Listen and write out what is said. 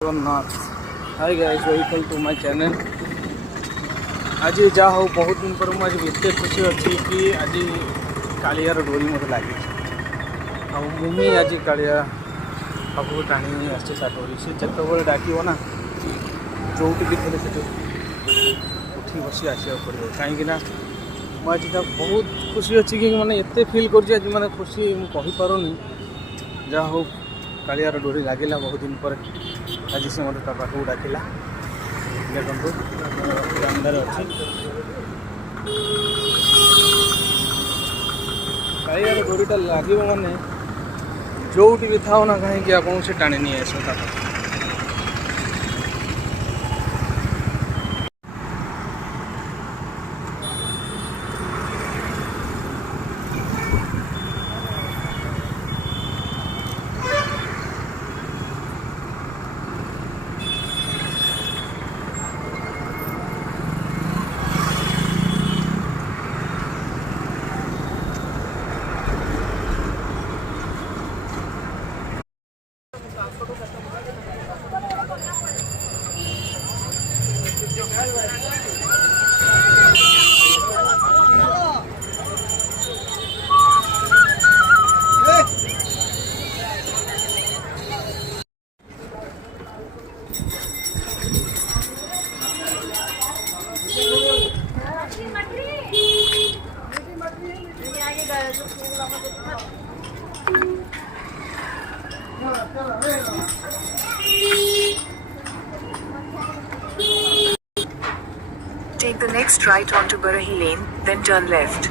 Jagannath. Hi guys, welcome to my channel. आज जा हो बहुत दिन पर मुझे एत खुशी अच्छी कि आज कालियार डोरी मत लगी मुझे आज कालिया पाखु टाणी आसी डोरी से जिते डाक ना जो भी थे से उठी बसी आसा पड़ो कहीं मुझे बहुत खुशी अच्छी कि मैंने एत फिल कर मैंने खुशी मुझे जा हो कालियार डोरी लगिला बहुत दिन पर आज से मत पाखक डाकिला देखो अंदर अच्छी कालियार डोरीटा लगे मैंने जो भी था ना कहीं आपको से टाणी नहीं आस Take the next right onto Barahi Lane, then turn left.